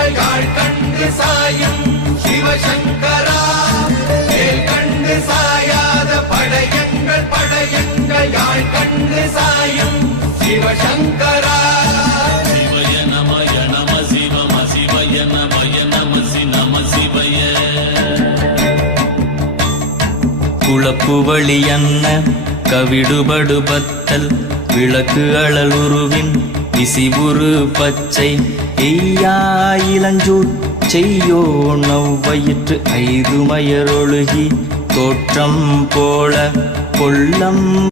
படையங்கள் யாழ் கண்டு சாயும் சிவசங்கரா வேல் கண்டு சாயாத படையங்கள் யாழ் கண்டு சாயும் சிவசங்கரா சிவய நமய நம சிவம சிவய நமய நம சி நம சிவய குளப்புவழி அன்ன கவிடுபடு பத்தல் விளக்கு அழலுருவின் இசிபுரு பச்சை எய்யா இளஞ்சூட் செய்யோ நவ்வயிற்று ஐதுமயரொழுகி தோற்றம் போல கொள்ளம்